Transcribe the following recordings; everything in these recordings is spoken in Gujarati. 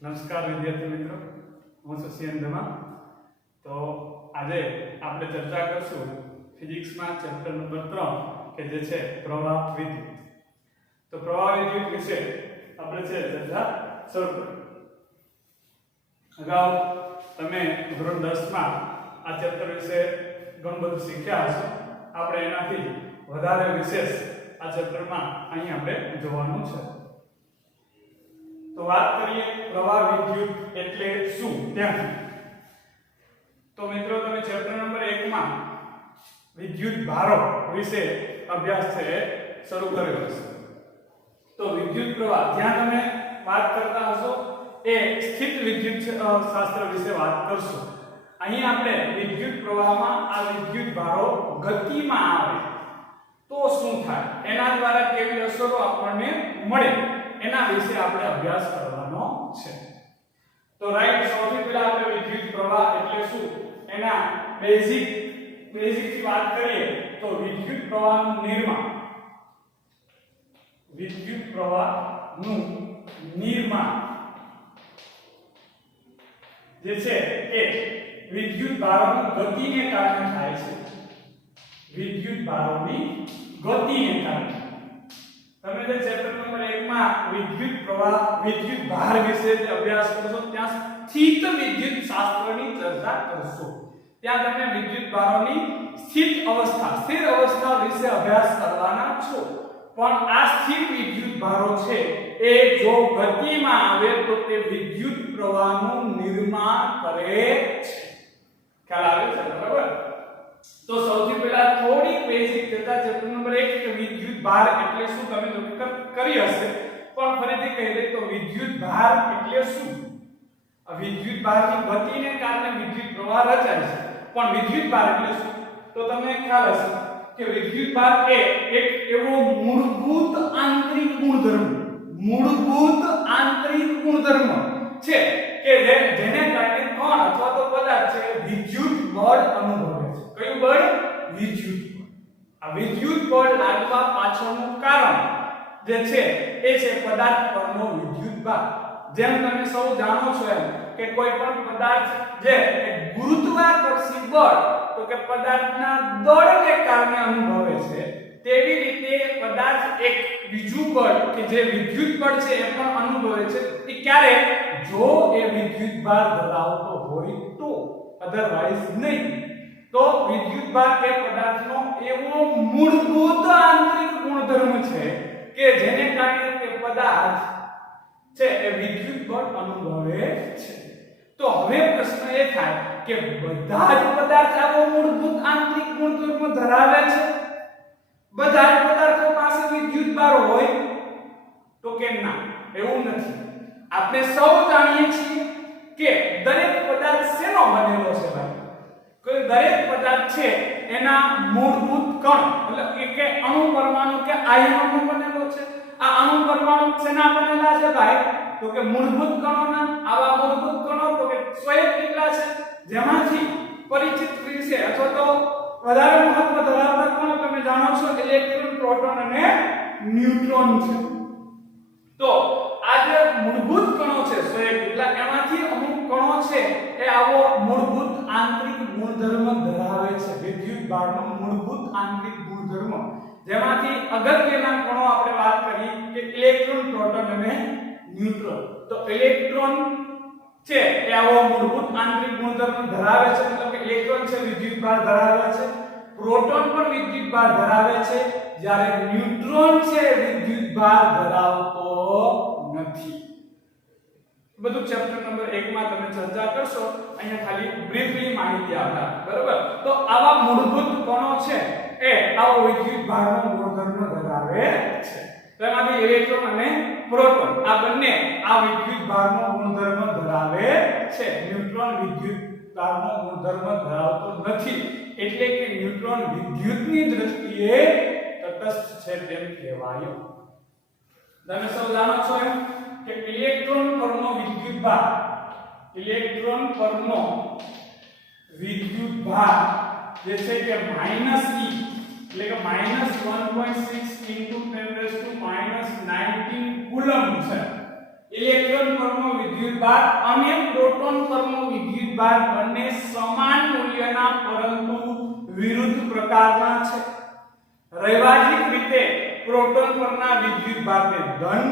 નમસ્કાર વિદ્યાર્થી મિત્રો, હું સુશીયન ધમા. તો આજે આપણે ચર્ચા કરશું ફિઝિક્સમાં ચેપ્ટર નંબર 3 કે જે છે પ્રવાહ વિદ્યુત. તો પ્રવાહ વિદ્યુત વિશે આપણે છે ચર્ચા શરૂ કરીએ. અગાઉ તમે ધોરણ 10 માં આ ચેપ્ટર વિશે ઘણું બધું શીખ્યા હશો. આપણે એનાથી વધારે વિશેષ આ ચેપ્ટરમાં અહીં આપણે જોવાનું છે. તો વાત કરીએ પ્રવાહ વિદ્યુત એટલે શું ત્યાંથી. તો મિત્રો તમે ચેપ્ટર નંબર 1 માં વિદ્યુત ભારો વિશે અભ્યાસ છે શરૂ કર્યો હશે. તો વિદ્યુત પ્રવાહ જ્યાં તમે વાત કરતા હશો એ સ્થિત વિદ્યુત શાસ્ત્ર વિશે વાત કરશો. અહીં આપણે વિદ્યુત પ્રવાહમાં આ વિદ્યુત ભારો ગતિમાં આવે તો શું થાય, એના દ્વારા કેવી અસરો આપણને મળે, એના વિશે આપણે અભ્યાસ કરવાનો છે. તો રાઈટ, સૌથી પહેલા આપણે વિદ્યુત પ્રવાહ એટલે શું એના બેઝિક થી વાત કરીએ તો વિદ્યુત પ્રવાહનું નિર્માણ જે છે એ વિદ્યુત ભારોની ગતિને કારણે થાય છે. વિદ્યુત ભારોની ગતિને કારણે તમે જે ચેપ્ટર નંબર 1 માં વિદ્યુત ભાર વિશે જે અભ્યાસ કરશો ત્યાં સ્થિત વિદ્યુત શાસ્ત્રની ચર્ચા કરશો. ત્યાં તમે વિદ્યુત ભારોની સ્થિર અવસ્થા વિશે અભ્યાસ કરવાના છો. પણ આ સ્થિર વિદ્યુત ભારો છે એ જો ગતિમાં આવે તો તે વિદ્યુત પ્રવાહનું નિર્માણ કરે છે. ખ્યાલ આવે છે? બરાબર. તો સૌથી પહેલા થોડી બેઝિક ચર્ચા ચેપ્ટર નંબર 1 કે વિદ્યુત ભાર એટલે શું તમે તો કરી હશે, પણ ફરીથી કહી દઈએ તો વિદ્યુત ભાર એટલે શું. આ વિદ્યુત ભારની ગતિને કારણે વિદ્યુત પ્રવાહ રચાય છે. પણ વિદ્યુત ભાર એટલે શું તો તમને ખ્યાલ હશે કે વિદ્યુત ભાર એ એક એવો મૂળભૂત આંતરિક ગુણધર્મ છે કે જેને કારણે કણ અથવા તો પદાર્થ છે વિદ્યુત બળ અનુભવે છે. કયું બળ? વિદ્યુત બળ. આ વિદ્યુત બળ લાગવા પાછળનું કારણ જે છે એ છે પદાર્થ પરનો વિદ્યુત ભાર. જેમ તમે સૌ જાણો છો એમ કે કોઈ પણ પદાર્થ જે ગુરુત્વાકર્ષી બળ તો કે પદાર્થના દળને કારણે અનુભવે છે, તેવી રીતે પદાર્થ એક બીજું બળ કે જે વિદ્યુત બળ છે એ પણ અનુભવે છે. એ ક્યારે? જો એ વિદ્યુત ભાર ધરાવતો હોય તો, અધરવાઇઝ નહીં. તો વિદ્યુત ભાર એ પદાર્થનો એવો મૂળભૂત આંતરિક ગુણધર્મ છે કે જેને કારણે તે પદાર્થ છે એ વિદ્યુત બળ અનુભવે છે. તો હવે પ્રશ્ન એ થાય કે બધા જ પદાર્થ આવો મૂળભૂત આંતરિક ગુણધર્મ ધરાવે છે? બધા જ પદાર્થો પાસે વિદ્યુત ભાર હોય તો કેમ ના? એવું નથી. આપણે સૌ જાણીએ છીએ કે દરેક પદાર્થ શેનો બનેલો છે ભાઈ? કોઈ દરેક પદાર્થ છે એના મૂળભૂત કણ એટલે કે અણુ પરમાણુ કે આયનોનો બનેલો છે. આ અણુ પરમાણુ શેના બનેલા છે ભાઈ? તો કે મૂળભૂત કણોના. આવા મૂળભૂત કણો તો કે 100 કેટલા છે, જેમાંથી પરિચિત છે અથવા તો વધારે મહત્વ ધરાવતા કણો તમે જાણો છો ઇલેક્ટ્રોન, પ્રોટોન અને ન્યુટ્રોન છે. તો આ જે મૂળભૂત કણો છે 100 કેટલા, એમાંથી અમુક કણો છે એ આવો મૂળભૂત આંતરિક ગુણધર્મ ધરાવે છે, વિદ્યુત ભારનો મૂળભૂત આંતરિક ગુણધર્મ. જેમાંથી અગત્યના કણો આપણે વાત કરી કે ઇલેક્ટ્રોન, પ્રોટોન અને ન્યુટ્રોન. તો ઇલેક્ટ્રોન છે એ આવો મૂળભૂત આંતરિક ગુણધર્મ ધરાવે છે, મતલબ કે ઇલેક્ટ્રોન છે વિદ્યુત ભાર ધરાવે છે, પ્રોટોન પણ વિદ્યુત ભાર ધરાવે છે, જ્યારે ન્યુટ્રોન છે વિદ્યુત ભાર ધરાવતો નથી. બધું ચેપ્ટર નંબર 1 માં તમે ચર્ચા કરશો. અહીંયા ખાલી બ્રીફલી માહિતી આપતા. બરાબર. તો આવા મૂળભૂત કણો છે એ આવો વિદ્યુત ભારનો ગુણધર્મ ધરાવે છે. તેમાંથી ઇલેક્ટ્રોન અને પ્રોટોન આ બંને આ વિદ્યુત ભારનો ગુણધર્મ ધરાવે છે. ન્યુટ્રોન વિદ્યુત ભારનો ગુણધર્મ ધરાવતો નથી. એટલે કે ન્યુટ્રોન વિદ્યુતની દ્રષ્ટિએ તટસ્થ છે તેમ કહેવાય. તમે સૌ જાણો છો એમ કે ઇલેક્ટ્રોન પરનો વિદ્યુત ભાર જે છે કે -e એટલે કે -1.6 × 10⁻⁹ કુલમ્બ છે. ઇલેક્ટ્રોન પરનો વિદ્યુતભાર અને પ્રોટોન પરનો વિદ્યુતભાર બંને સમાન મૂલ્યના પરંતુ વિરુદ્ધ પ્રકારના છે. રૈવાહિક રીતે પ્રોટોન પરના વિદ્યુતભારને ધન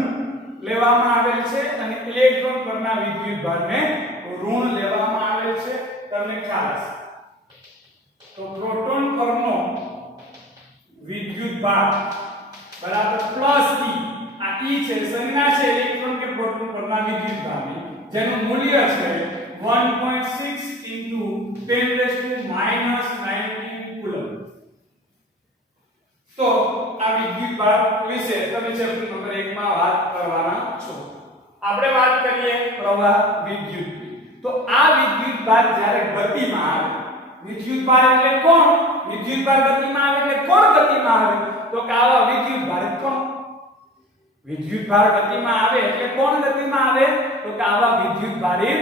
લેવામાં આવેલ છે અને ઇલેક્ટ્રોન પરના વિદ્યુતભારને ઋણ લેવામાં આવેલ છે. તમને ખ્યાલ હશે. તો પ્રોટોન પરનો વિદ્યુતભાર બરાબર પ્લસ E. આ E છે સંજ્ઞા છે ઇલેક્ટ્રોન કે પ્રોટોન પરના વિદ્યુતભારની, જેનું મૂલ્ય છે 1.6 * 10⁻⁻⁹ કુલમ. તો આ વિદ્યુતભાર વિશે તમે ચેપ્ટર નંબર 1 માં વાત કરવાના છો. આપણે વાત કરીએ પ્રવાહ વિદ્યુત. તો આ વિદ્યુતભાર જ્યારે ગતિમાં આવે, વિદ્યુતભાર એટલે કોણ? વિદ્યુતભાર ગતિમાં આવે એટલે કોણ ગતિમાં આવે? તો કે આવા વિદ્યુતભાર કોણ? વિદ્યુતભાર ગતિમાં આવે એટલે કોણ ગતિમાં આવે? તો કે આવા વિદ્યુતભારિત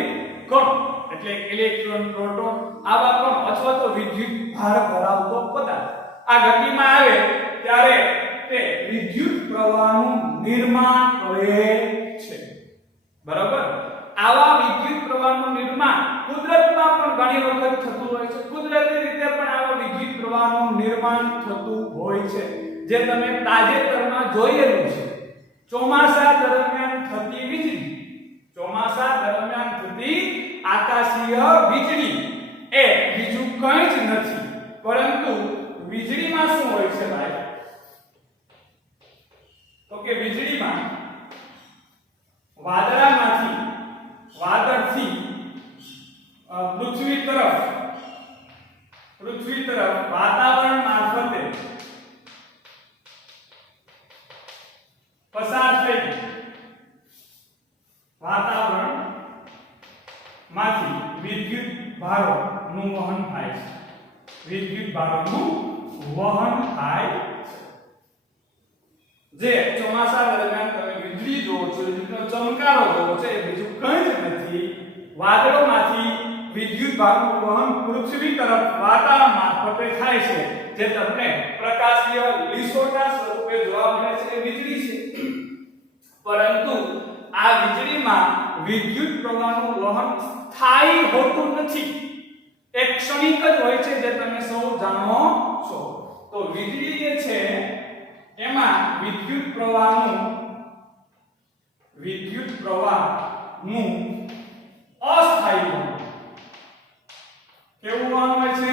કણ એટલે ઇલેક્ટ્રોન, પ્રોટોન આવા કણ અથવા તો વિદ્યુતભાર ધરાવતો પદાર્થ આ ગતિમાં આવે ત્યારે તે વિદ્યુત પ્રવાહનું નિર્માણ કરે છે. બરાબર? આવા વિદ્યુત પ્રવાહનું નિર્માણ કુદરતમાં પણ ઘણી વખત થતું હોય છે. કુદરતી રીતે પણ આવા વિદ્યુત પ્રવાહનું નિર્માણ થતું હોય છે, જે તમે તાજેતરમાં જોયેલું છે. ચોમાસા દરમિયાન થતી વીજળી, ચોમાસા દરમિયાન થતી આકાશીય વીજળી એ બીજું કંઈ જ નથી પરંતુ વીજળીમાં શું હોય છે ભાઈ? તો કે વીજળીમાં વાદળથી પૃથ્વી તરફ વાતાવરણ મારફતે પસાર થઈ વાતાવરણમાંથી વિદ્યુત ભારોનું વહન થાય છે. વિદ્યુત ભારોનું વહન થાય છે. જે ચોમાસા દરમિયાન તમે વીજળી જોવો છો, વીજળીનો ચમકારો જોવો છો, એ બીજું કંઈ જ નથી. વાદળોમાંથી વિદ્યુત ભારોનું વહન પૃથ્વી તરફ વાતાવરણ મારફતે થાય છે, જે તમને પ્રકાશીય લીસોટા સ્વરૂપે જોવા મળે છે. એ વીજળી છે. પરંતુ આ વીજળીમાં વિદ્યુત પ્રવાહનું વહન સ્થાયી હોતું નથી. એક ક્ષણિક જ હોય છે, જે તમે સૌ જાણો છો. તો વીજળી જે છે એમાં વિદ્યુત પ્રવાહનું અસ્થાયી વહન. કેવું વહન હોય છે?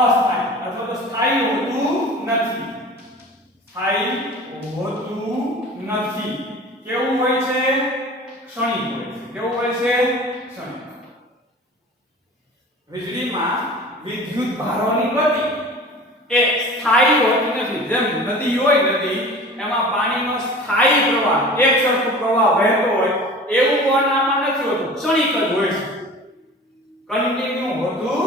અસ્થાયી અથવા તો સ્થાયી હોતું નથી. સ્થાયી હોતું નથી. કેવું હોય છે? ક્ષણિક હોય છે. કેવું હોય છે? ક્ષણિક. વીજળીમાં વિદ્યુત ભારોની ગતિ એ સ્થાયી હોતી નથી. જેમ નદી હોય, નદી એમાં પાણીનો સ્થાયી પ્રવાહ, એક સરખો પ્રવાહ વહેતો હોય, એવું વહન આમાં નથી હોતું. ક્ષણિક જ હોય છે, કન્ટિન્યુ હોતું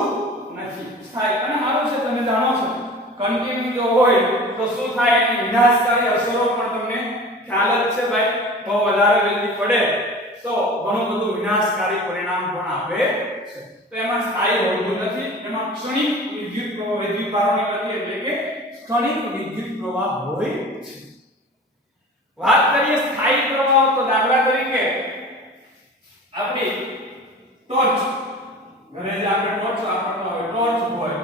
નથી. સ્થાયી. અને સારું છે, તમે જાણો છો કન્ટિન્યુ જો હોય તો શું થાય? એની વિનાશકારી અસરો પણ તમને ખ્યાલ જ છે ભાઈ. બહુ વધારે વીજળી પડે તો ઘણું બધું વિનાશકારી પરિણામ પણ આપે છે. તો એમાં સ્થાયી હોતું નથી. એમાં ક્ષણિક વિદ્યુત ભારોની ગતિ એટલે કે ક્ષણિક વિદ્યુત પ્રવાહ હોય છે. વાત કરીએ સ્થાયી પ્રવાહ, તો દાખલા તરીકે આપણી ટોર્ચ, ઘરે જે આપણે ટોર્ચ વાપરતા હોય, ટોર્ચ હોય,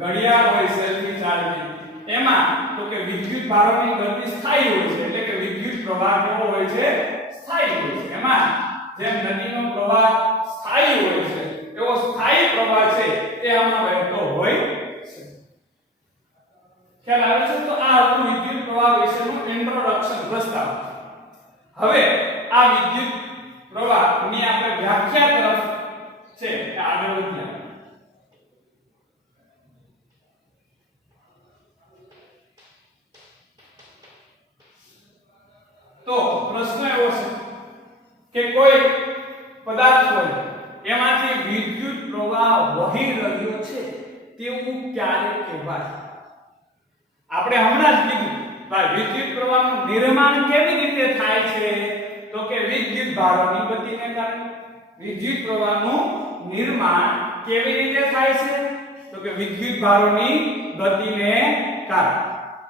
ઘડિયાળ હોય, સેલ્ફી ચાર્જિંગ, એમાં તો કે વિદ્યુત ભારોની ગતિ સ્થાયી હોય છે. એટલે કે વિદ્યુત પ્રવાહ કેવો હોય છે? સ્થાયી હોય છે. એમાં જેમ નદીનો પ્રવાહ સ્થાયી હોય છે, એવો સ્થાયી પ્રવાહ છે તે આમાં વહેતો હોય છે. ખ્યાલ આવે છે? તો આ હતું વિદ્યુત પ્રવાહ વિશેનું ઇન્ટ્રોડક્શન, પ્રસ્તાવ. હવે આ વિદ્યુત પ્રવાહની આપણે વ્યાખ્યા તરફ છે કે આગળ વધીએ. તો પ્રશ્ન એવો છે કે કોઈ પદાર્થ હોય એમાંથી વિદ્યુત પ્રવાહ વહી રહ્યો છે તેવું ક્યારે કહેવાય? આપણે હમણાં જ કીધું ભાઈ, વિદ્યુત પ્રવાહનું નિર્માણ કેવી રીતે થાય છે? તો કે વિદ્યુત ભારોની ગતિને કારણે. વિદ્યુત પ્રવાહનું નિર્માણ કેવી રીતે થાય છે? તો કે વિદ્યુત ભારોની ગતિને કારણે.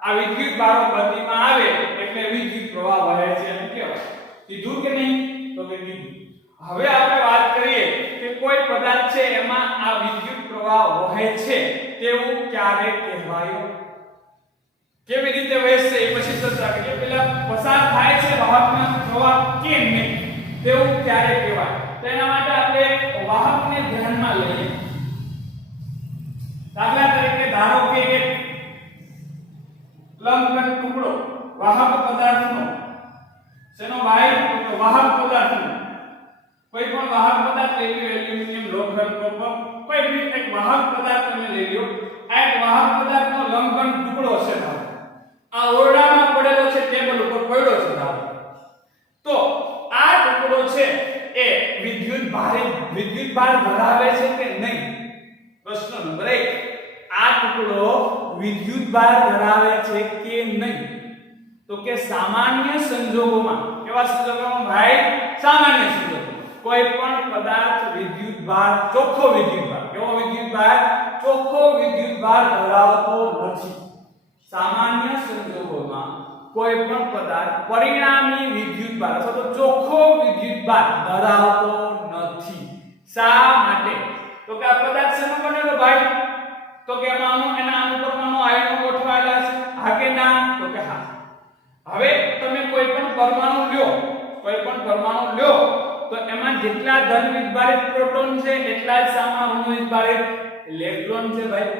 આ વિદ્યુત ભારો ગતિમાં આવે એટલે વિદ્યુત પ્રવાહ વહે છે એમ કહેવાય. કીધું કે નહીં? તો કે કીધું. હવે આપણે વાત કરીએ કે કોઈ પદાર્થ છે એમાં આ વિદ્યુત પ્રવાહ વહે છે તેવું ક્યારે કહેવાય, કેવી રીતે વહેશે એ પછી ચર્ચા કરીએ. પહેલા પસાર થાય છે વાહકના પ્રવાહ કે નહીં તેવું ક્યારે કહેવાય. તો એના માટે આપણે વાહકને ધ્યાનમાં લઈએ. દાખલા તરીકે ધારો કે એક લંબઘન ટુકડો વાહક પદાર્થનો, શેનો ભાઈ, તો વાહક પદાર્થનો, કોઈ પણ વાહક પદાર્થ લઈ લો, એલ્યુમિનિયમ, લોખંડ, કોપર, કોઈ પણ એક વાહક પદાર્થ તમે લઈ લો. આ એક વાહક પદાર્થનો લંબઘન ટુકડો છે ભાઈ, આ ઓરડામાં પડેલો છે, ટેબલ ઉપર પડ્યો છે ભાઈ. તો આ ટુકડો છે એ વિદ્યુત ભાર ધરાવે છે કે નહીં? પ્રશ્ન નંબર 1, આ ટુકડો વિદ્યુત ભાર ધરાવે છે કે નહીં? તો કે સામાન્ય સંજોગોમાં, કેવા સંજોગોમાં ભાઈ? સામાન્ય સંજોગોમાં કોઈ પણ પદાર્થ વિદ્યુત ભાર, ચોખ્ખો વિદ્યુત ભાર, કેવો વિદ્યુત ભાર? ચોખ્ખો વિદ્યુત ભાર ધરાવતો નથી. સામાન્ય સંજોગોમાં કોઈ પણ પદાર્થ પરિણામી વિદ્યુત ભાર અથવા તો ચોખ્ખો વિદ્યુત ભાર ધરાવતો નથી. શા માટે? તો કે આ પદાર્થ શેનો બનેલો ભાઈ? તો કે એના અનુપરમાણુ આયનો ગોઠવાયેલા છે, હા કે ના? તો કે હા. હવે તમે કોઈ પણ પરમાણુ લ્યો તો એમાં જેટલા ધન વિદ્યુતભારિત પ્રોટોન છે એટલા જ સામા ઋણ વિદ્યુતભારિત ઇલેક્ટ્રોન છે ભાઈ.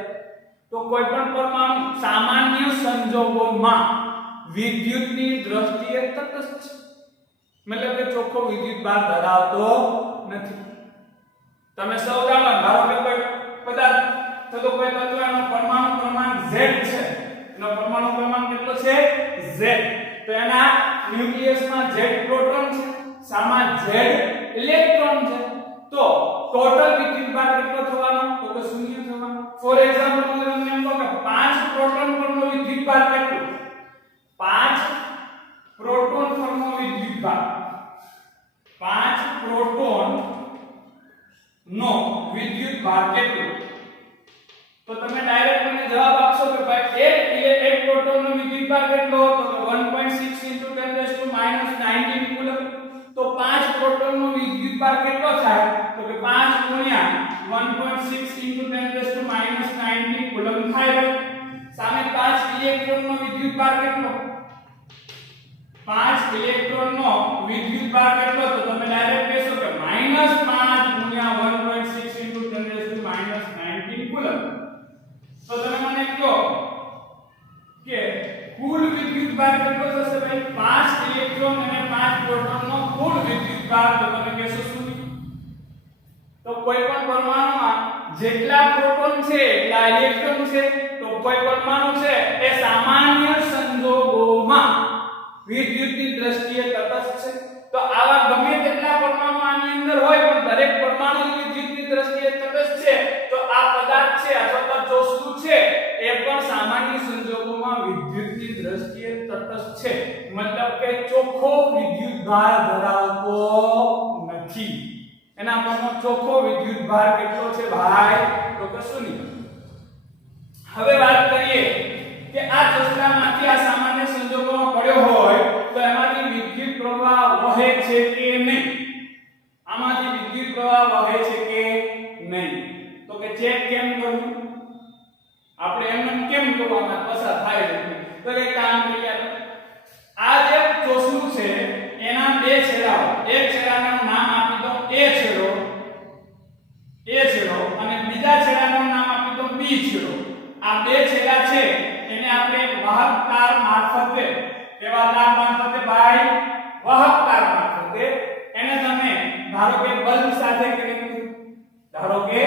તો કોઈ પણ પરમાણુ સામાન્ય સંજોગોમાં વિદ્યુતની દ્રષ્ટિએ તટસ્થ છે, મતલબ કે ચોખ્ખો વિદ્યુત ભાર ધરાવતો નથી. તમે સૌ જાણો, ધારો કે કોઈ પદાર્થ તો કોઈ તત્વ એનો પરમાણુ ક્રમાંક Z છે, એનો પરમાણુ ક્રમાંક કેટલો છે? Z. તો એના ન્યુક્લિયસમાં Z પ્રોટોન છે, સામા Z ઇલેક્ટ્રોન છે. તો ટોટલ વિદ્યુત ભાર કેટલો થવાનો? તો કે 0 થવાનો. ફોર એક્ઝામ્પલ હું તમને એમ કહું કે 5 પ્રોટોન પરનો વિદ્યુત ભાર કેટલો? 5 પ્રોટોન પરનો વિદ્યુત ભાર, 5 પ્રોટોન નો વિદ્યુત ભાર કેટલો? તો તમે ડાયરેક્ટ મને જવાબ આપશો કે ભાઈ એક પ્રોટોન નો વિદ્યુત ભાર કેટલો? તો 1.6 * 10⁻⁹ કુલમ. તો 5 પ્રોટોન નો વિદ્યુત ભાર કેટલો થાય? તો કે 5 ગુણ્યા 1.6 * 10⁻⁹ કુલમ થાય. સામે 5 ઇલેક્ટ્રોન નો વિદ્યુત ભાર કેટલો? 5 ઇલેક્ટ્રોન નો વિદ્યુત ભાર કેટલો? તો તમે ડાયરેક્ટ કહેશો કે -5 ગુણ્યા 1.6 * 10⁻⁹ કુલમ. તો તમે મને કહો કે કુલ વિદ્યુત ભાર કેટલો થશે ભાઈ? 5 ઇલેક્ટ્રોન અને 5 પ્રોટોન નો કુલ વિદ્યુત ભાર, તો તમે કહેશો શું? તો કોઈ પણ પરમાણુમાં જેટલા પ્રોટોન છે એટલા ઇલેક્ટ્રોન છે. તો કોઈ પરમાણુ છે એ સામાન્ય સંજોગોમાં વિદ્યુતની દ્રષ્ટિએ તટસ્થ છે. તો આવા ગમે તેટલા પરમાણુ આની અંદર હોય પણ દરેક પરમાણુ વિદ્યુતની દ્રષ્ટિએ તટસ્થ છે. તો આ પદાર્થ છે અથવા તો વસ્તુ છે એ પણ સામાન્ય સંજોગોમાં વિદ્યુતની દ્રષ્ટિએ તટસ્થ છે, મતલબ કે ચોખ્ખો વિદ્યુત ભાર ધરાવતો નથી. એના પરનો ચોખ્ખો વિદ્યુત ભાર કેટલો છે ભાઈ? તો કે 0. હવે વાત કરીએ કે આ ચોસલામાંથી આ સામાન્ય સંજોગોમાં પડ્યો હોય તો એમાંથી વિદ્યુત પ્રવાહ વહે છે કે નહીં? આમાંથી વિદ્યુત પ્રવાહ વહે છે કે નહીં? તો કે ચેક કેમ કરવું? આપણે એમને કેમ કરવામાં પસાર થાય છે? તો એક કામ કરીએ, આ જે ચોસલું છે એના બે છેડાઓ, એક છેડાનું નામ આપી દો A છેડો અને બીજા છેડાનું નામ આપી દો B છેડો. આ બે છેડા છે એને આપણે વાહક તાર મારફતે, કેવા તાર મારફતે ભાઈ? વાહક તાર મારફતે એને તમે ધારો કે બલ્બ સાથે કનેક્ટ કરો, ધારો કે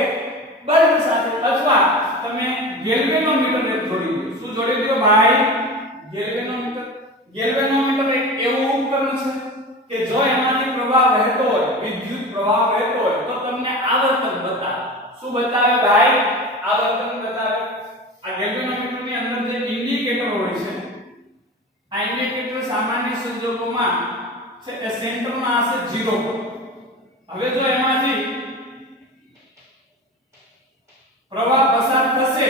બલ્બ સાથે, અથવા તમે ગેલ્વેનોમીટર ને જોડી દો. શું જોડી દો ભાઈ? ગેલ્વેનોમીટર. ગેલ્વેનોમીટર એક એવું ઉપકરણ છે કે જો એમાંથી પ્રવાહ વહેતો હોય, વિદ્યુત પ્રવાહ વહેતો હોય તો તમને આવર્તન બતાવે. શું બતાવે ભાઈ? આવર્તન બતાવે. આ ગેલ્વેનોમીટરની અંદર જે ઇન્ડિકેટર હોય છે, આ ઇન્ડિકેટર સામાન્ય સંજોગોમાં છે એ સેન્ટરમાં હશે 0 પર. હવે જો એમાંથી પ્રવાહ પસાર થશે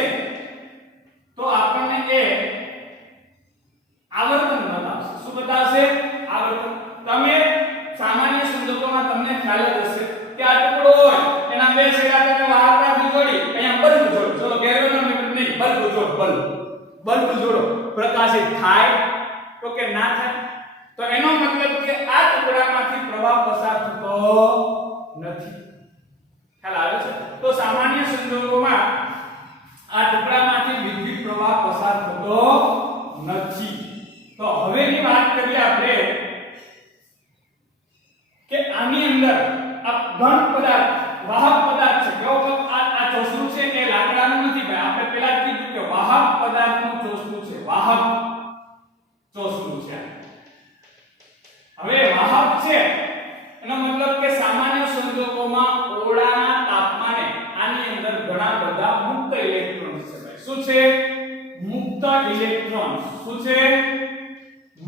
તો આપણને એ આવર્તન બતાવશે. શું બતાવશે? આવર્તન. તમે સામાન્ય સંજોગોમાં ખ્યાલ જ હશે કે આ ટુકડો હોય એના બે છેડા તમે વાહકતાથી જોડી અહીંયા બલ્બ જોડો, ચલો ગેલ્વેનોમીટર નહીં બલ્બ જોડો, બલ્બ જોડો, પ્રકાશિત થાય તો કે ના થાય? તો એનો મતલબ કે આ ટુકડામાંથી પ્રવાહ પસાર થતો નથી. ખ્યાલ આવે છે? તો સામાન્ય સંજોગોમાં આ ટુકડામાંથી વિદ્યુત પ્રવાહ પસાર થતો નથી. તો હવેની વાત કરીએ આપણે કે આની અંદર આ ઘન પદાર્થ વાહક પદાર્થ છે. કેવો આ ચોસલું છે એ લાકડાનું નથી ભાઈ, આપણે પહેલા જ કીધું કે વાહક પદાર્થનું ચોસલું છે, વાહક ચોસલું છે. હવે વાહક છે એનો મતલબ કે સામાન્ય સંજોગોમાં ઓરડાના તાપમાને આની અંદર ઘણા બધા મુક્ત ઇલેક્ટ્રોન્સ છે ભાઈ. શું છે? મુક્ત ઇલેક્ટ્રોન્સ. શું છે?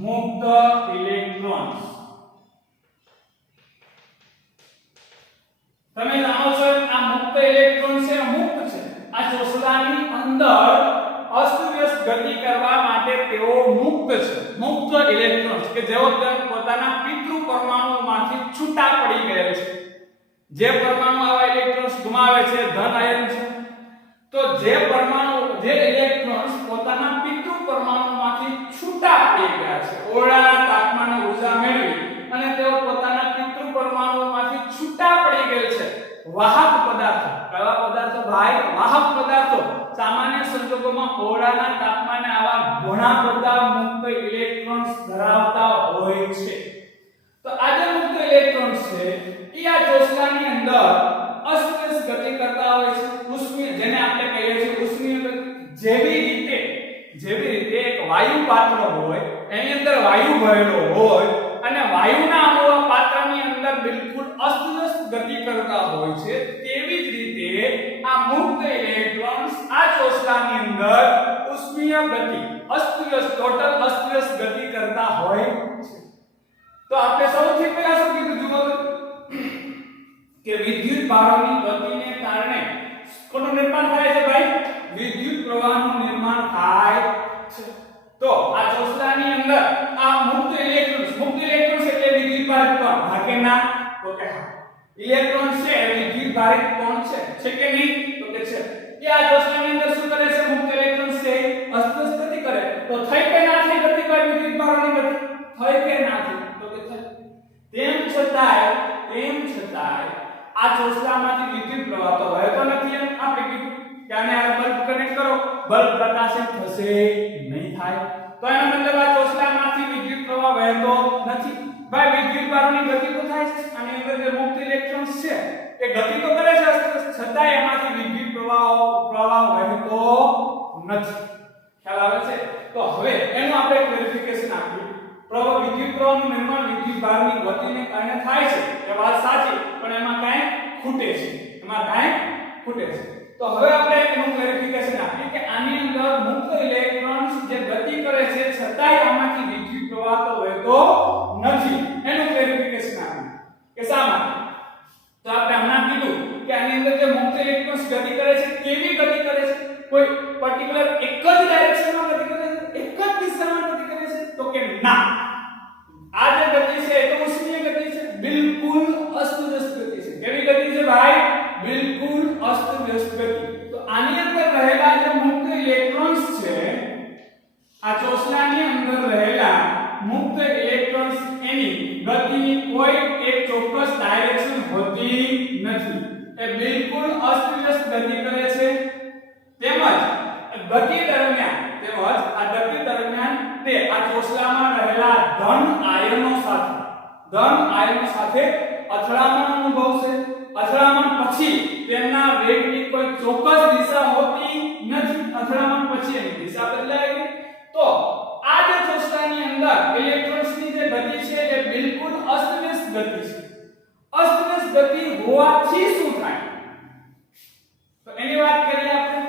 મુક્ત ઇલેક્ટ્રોન્સ. તમે જાણો છો આ મુક્ત ઇલેક્ટ્રોન છે, મુક્ત છે. આ ચોસલાની અંદર અસ્તવ્યસ્ત ગતિ કરવા માટે તેઓ મુક્ત છે. મુક્ત ઇલેક્ટ્રોન્સ કે જેઓ પોતાના પિતૃ પરમાણુમાંથી છૂટા પડી ગયેલ છે. જે પરમાણુ આવા ઇલેક્ટ્રોન્સ ગુમાવે છે ધન આયન છે. તો જે ઇલેક્ટ્રોન્સ પોતાના પિતૃ પરમાણુમાંથી છૂટા પડી ગયા છે, ઓરડાના તાપમાને ઊર્જા મેળવી અને તેઓ પોતાના પિતૃ પરમાણુમાંથી છૂટા પડી ગયેલ છે, વાહક પદાર્થો. કયા પદાર્થો ભાઈ? વાહક પદાર્થો. સામાન્ય સંજોગોમાં ઓરડાના તાપમાને આવા ઘણા બધા મુક્ત ઇલેક્ટ્રોન્સ ધરાવતા હોય છે. તો આ જે મુક્ત ઇલેક્ટ્રોન્સ છે એ આ ચોસલાની અંદર અસ્તવ્યસ્ત ગતિ કરતા હોય છે. ઉષ્મીય, જેને આપણે કહીએ છીએ ઉષ્મીય ગતિ. જેવી રીતે એક વાયુ પાત્ર હોય એની અંદર વાયુ ભરેલો હોય અને વાયુના અણુઓ પાત્રની અંદર બિલકુલ અસ્તવ્યસ્ત ગતિ કરતા હોય છે, તેવી જ રીતે આ મુક્ત ઇલેક્ટ્રોન્સ આ ચોસલાની અંદર ઉષ્મીય ગતિ, ટોટલ અસ્તવ્યસ્ત ગતિ કરતા હોય છે. તો આપણે સૌથી પહેલા શું કીધું જુઓ કે વિદ્યુત ભારોની ગતિને કારણે કોનું નિર્માણ થાય છે ભાઈ? વિદ્યુત પ્રવાહનું નિર્માણ થાય છે. તો આ ચોસલાની અંદર આ મુક્ત ઇલેક્ટ્રોન્સ એટલે વિદ્યુત ભારિત કોણ? હા કે ના? તો કે હા. ઇલેક્ટ્રોન્સ છે એ વિદ્યુત ભારિત કોણ છે કે નહીં? તો કે છે. કે આ ચોસલાની અંદર શું કરે છે? મુક્ત ઇલેક્ટ્રોન્સ છે અસ્તવ્યસ્ત ગતિ કરે. તો થઈ કે ના થઈ ગતિ ભાઈ વિદ્યુત ભારોની ગતિ? થઈ કે ના થઈ? તો કે થઈ. તેમ છતાંય આ ચોસલામાંથી વિદ્યુત પ્રવાહ તો વહેતો નથી. એમ આપણે કીધું કે આને આ બલ્બ કનેક્ટ કરો, બલ્બ પ્રકાશિત થશે નહીં થાય. તો એનો મતલબ આ ચોસલામાંથી વિદ્યુત પ્રવાહ વહેતો નથી. ભાઈ વિદ્યુત ભારોની ગતિ તો થાય છે, આની અંદર જે મુક્ત ઇલેક્ટ્રોન્સ છે એ ગતિ તો કરે છે, છતાંય એમાંથી વિદ્યુત પ્રવાહ વહેતો નથી. ખ્યાલ આવે છે? તો હવે એનું આપણે ક્લેરિફિકેશન આપ્યું. વિદ્યુત પ્રવાહનું નિર્માણ વિદ્યુત ભારની ગતિને કારણે થાય છે એ વાત સાચી, પણ એમાં કાંઈ ખૂટે છે. તો હવે આપણે એનું ક્લેરિફિકેશન આપીએ કે આની અંદર મુક્ત ઇલેક્ટ્રોન્સ જે ગતિ કરે છે છતાંય આમાંથી વિદ્યુત પ્રવાહ તો વહેતો નથી. એનું ક્લેરિફિકેશન આપીએ કે શા માટે? તો આપણે હમણાં કીધું કે આની અંદર જે મુક્ત ઇલેક્ટ્રોન્સ ગતિ કરે છે કેવી ગતિ કરે છે? કોઈ પર્ટિક્યુલર એક જ ડાયરેક્શનમાં ગતિ કરે છે, એક જ દિશામાં ગતિ કરે છે? તો કે ના. આ જે ગતિ છે એ તો ઉષ્મીય ગતિ છે, બિલકુલ અસ્તવ્યસ્ત ગતિ છે. કેવી ગતિ છે ભાઈ? બિલકુલ અસ્તવ્યસ્ત ગતિ. તો આની અંદર રહેલા જે મુક્ત ઇલેક્ટ્રોન્સ છે, આ ચોસલાની અંદર રહેલા મુક્ત ઇલેક્ટ્રોન્સ એની ગતિની કોઈ એક ચોક્કસ ડાયરેક્શન હોતી નથી. એ બિલકુલ અસ્તવ્યસ્ત ગતિ કરે છે. તેમજ ગતિ દરમિયાન તે આ ચોસલામાં રહેલા ધન આયનો સાથે અથડામણ અનુભવશે. અથડામણ પછી તેમના વેગની કોઈ ચોક્કસ દિશા હોતી નથી. અથડામણ પછી એની દિશા બદલાય ગઈ. તો આ જે ચોસલાની અંદર ઇલેક્ટ્રોન્સની જે ગતિ છે એ બિલકુલ અસ્તવ્યસ્ત ગતિ છે. અસ્તવ્યસ્ત ગતિ હોવાથી શું થાય? તો એની વાત કરીએ આપણે.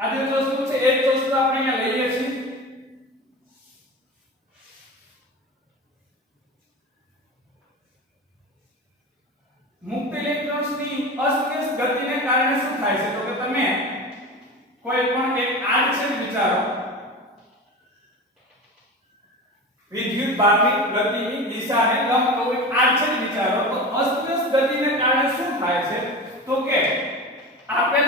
આ જે ચોસલું છે એ ચોસલું આપણે અહીંયા લઈએ છીએ. મુક્ત ઇલેક્ટ્રોન્સની અસ્તવ્યસ્ત ગતિને કારણે શું થાય છે? તો કે તમે કોઈ પણ એક આડછેદ વિચારો, વિદ્યુત ભારની ગતિની દિશાને લંબ કોઈ આડછેદ વિચારો, તો અસ્તવ્યસ્ત ગતિ થાય છે તો કે આપેલ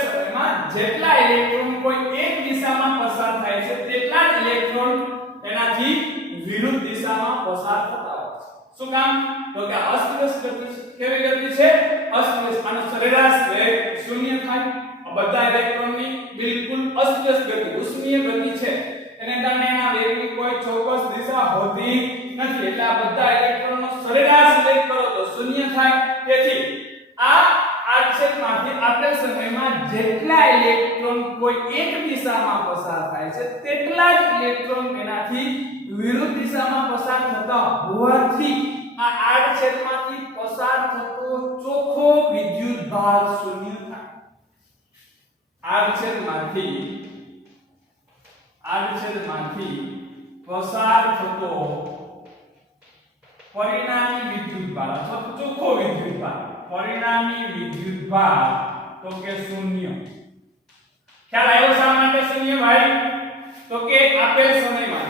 સમયમાં જેટલા ઇલેક્ટ્રોન કોઈ એક દિશામાં પસાર થાય છે તેટલા જ ઇલેક્ટ્રોન એનાથી વિરુદ્ધ દિશામાં પસાર થતા હોય છે. શું કામ? તો કે અસ્તવ્યસ્ત ગતિ કેવી ગતિ છે? અસ્તવ્યસ્ત. આનો સરેરાશ વેગ શૂન્ય થાય. આ બધા ઇલેક્ટ્રોનની બિલકુલ અસ્તવ્યસ્ત ગતિ ઉષ્મીય ગતિ છે. એને કારણે એના વેગની કોઈ ચોક્કસ દિશા હોતી નથી. એટલે આ બધા ઇલેક્ટ્રોનનો સરેરાશ વેગ કરો તો શૂન્ય થાય. તેથી આ આડછેદમાંથી આપેલ સમયમાં જેટલા ઇલેક્ટ્રોન કોઈ એક દિશામાં પસાર થાય છે તેટલા જ ઇલેક્ટ્રોન તેનાથી વિરુદ્ધ દિશામાં પસાર થતા હોવાથી આ આડછેદમાંથી પસાર થતો ચોખ્ખો વિદ્યુત ભાર શૂન્ય થાય. આડછેદમાંથી પસાર થતો પરિણામી વિદ્યુત ભાર અથવા ચોખ્ખો વિદ્યુત ભાર, પરિણામી વિદ્યુત ભાર તો કે શૂન્ય. ખ્યાલ આવ્યો શા માટે શૂન્ય ભાઈ? તો કે આપેલ સમયમાં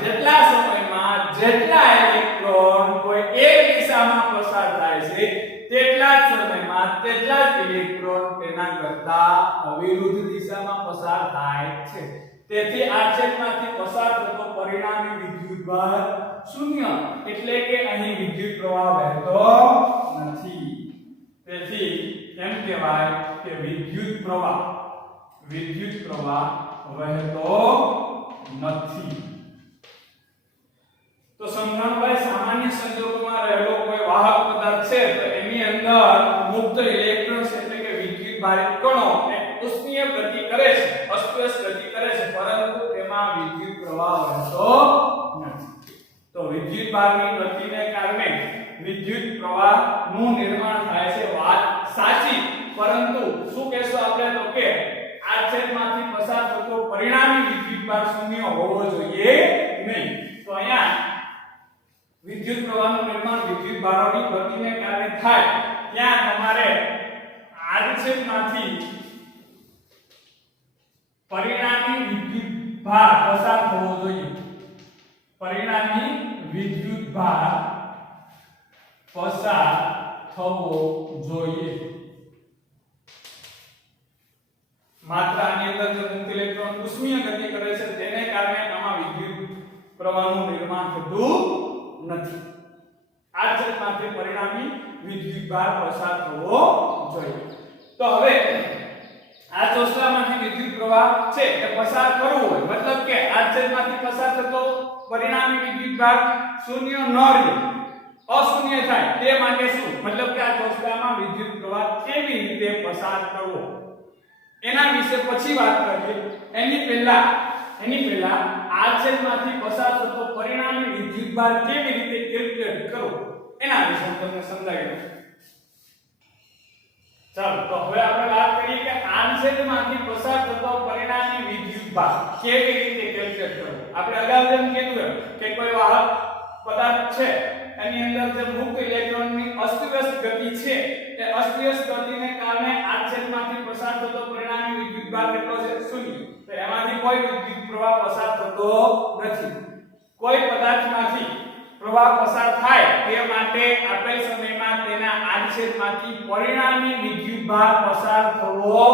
જેટલા ઇલેક્ટ્રોન કોઈ એક દિશામાં પસાર થાય છે તેટલા જ સમયમાં તેટલા જ ઇલેક્ટ્રોન તેના કરતા વિરુદ્ધ દિશામાં પસાર થાય છે. તેથી આડછેદમાંથી પસાર થતો પરિણામી વિદ્યુત ભાર શૂન્ય, એટલે કે અહીં વિદ્યુત પ્રવાહ વહેતો નથી. તેથી એમ કહેવાય કે વિદ્યુત પ્રવાહ વહેતો નથી. તો સમજણભાઈ સામાન્ય સંજોગોમાં રહેલો કોઈ વાહક પદાર્થ છે તો એની અંદર મુક્ત ઇલેક્ટ્રોન્સ એટલે કે વિદ્યુત ભારિત કણો ઉષ્મીય ગતિ કરે છે, અસ્તવ્યસ્ત ગતિ કરે છે, પરંતુ તેમાં વિદ્યુત પ્રવાહ વહેતો નથી. તો વિદ્યુત ભારની ગતિને કારણે વિદ્યુત પ્રવાહનું નિર્માણ થાય છે, વાત સાચી. પરંતુ શું કહેશો આપણે? તો કે આડછેદમાંથી પસાર થતો પરિણામી વિદ્યુત ભાર શૂન્ય હોવો જોઈએ નહીં. તો અહીંયા વિદ્યુત પ્રવાહનું નિર્માણ વિદ્યુત ભારોની ગતિને કારણે થાય ત્યાં તમારે આડછેદમાંથી પરિણામી વિદ્યુત ભાર પસાર થવો જોઈએ. પરિણામી વિદ્યુત ભાર પસાર થવો જોઈએ. માત્ર આની અંદર જે મુક્ત ઇલેક્ટ્રોન ઉષ્મીય ગતિ કરે છે તેને કારણે આમાં વિદ્યુત પ્રવાહનું નિર્માણ થતું નથી. આડછેદમાંથી પરિણામી વિદ્યુત ભાર પસાર થવો જોઈએ. તો હવે આ ચોસલામાંથી વિદ્યુત પ્રવાહ છે એ પસાર કરવો હોય, મતલબ કે આડછેદમાંથી પસાર થતો પરિણામી વિદ્યુત ભાર શૂન્ય ન રહે, અશૂન્ય થાય તે માટે શું? મતલબ કે આ ચોસલામાં વિદ્યુત પ્રવાહ કેવી રીતે પસાર કરવો એના વિશે પછી વાત કરીએ. એની પહેલા આડછેદમાંથી પસાર થતો પરિણામી વિદ્યુત ભાર કેવી રીતે કેલ્ક્યુલેટ કરવો એના વિશે હું તમને સમજાવી દઉં. ચાલો તો હવે આપણે વાત કરીએ કે આડછેદમાંથી પસાર થતો પરિણામી વિદ્યુત ભાર કેવી રીતે કેલ્ક્યુલેટ કરવો. આપણે અગાઉ જેમ કીધું કે કોઈ વાહક પદાર્થ છે એની અંદર જે મુક્ત ઇલેક્ટ્રોનની અસ્તવ્યસ્ત ગતિ છે એ અસ્તવ્યસ્ત ગતિને કારણે આડછેદમાંથી પસાર થતો પરિણામી વિદ્યુત ભાર કેટલો છે? શૂન્ય. તો એમાંથી કોઈ વિદ્યુત પ્રવાહ પસાર થતો નથી. કોઈ પદાર્થમાંથી પ્રવાહ પસાર થાય તે માટે આપેલ સમયમાં તેના આડછેદમાંથી પરિણામી વિદ્યુત ભાર પસાર થવો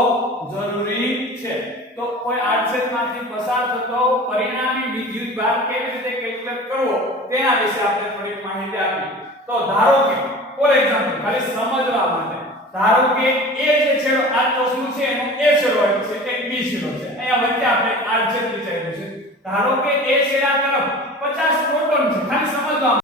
જરૂરી છે. તો કોઈ આડછેદમાંથી પસાર થતો પરિણામી વિદ્યુત ભાર કેવી રીતે કેલ્ક્યુલેટ કરવો તેના વિશે આપણે થોડી માહિતી આપી. તો ધારો કે ફોર એક્ઝામ્પલ ખાલી સમજવા માટે ધારો કે એ જે છેડો આ ચોસલું છે એનો એ છેડો છે, એક બી છેડો છે, અહીંયા વચ્ચે આપણે આડછેદ વિચાર્યું છે. ધારો કે એ છેડા તરફ 50 પ્રોટોન છે, ખાલી સમજવા